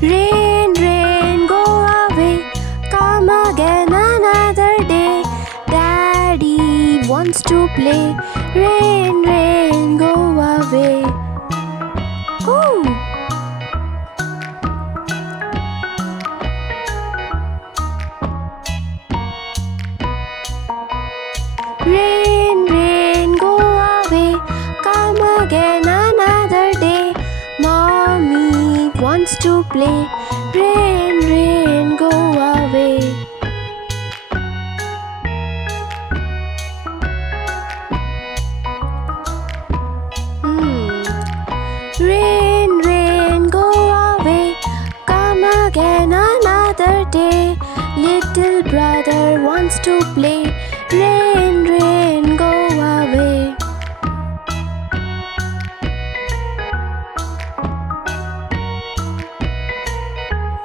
Rain, rain, go away. Come again another day. Daddy wants to play. Rain, rain, go away. Oh! Rain, rain, go away. Come again another day. Mommy wants to play. Rain, rain, go away. Rain, rain, go away. Come again another day. Little brother wants to play. Rain, rain, go away.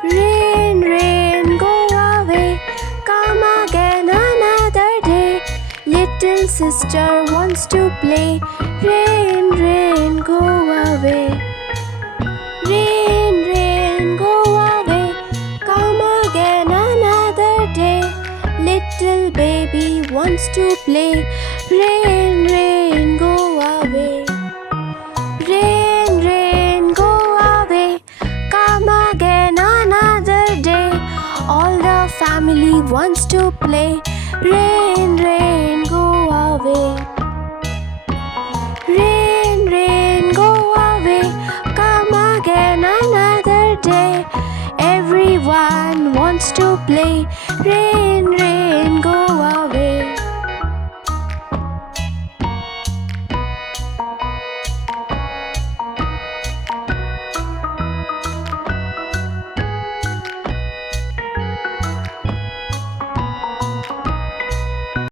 Rain, rain, go away. Come again another day. Little sister wants to play. Rain, rain, go away. Rain, rain, go away. Come again another day. Little baby wants to play. Rain, rain, go away. Rain, rain, go away. Come again another day. All the family wants to play. Rain, rain, go away. Rain, rain, go away. Come again another day. Everyone wants to play. Rain, rain, go away.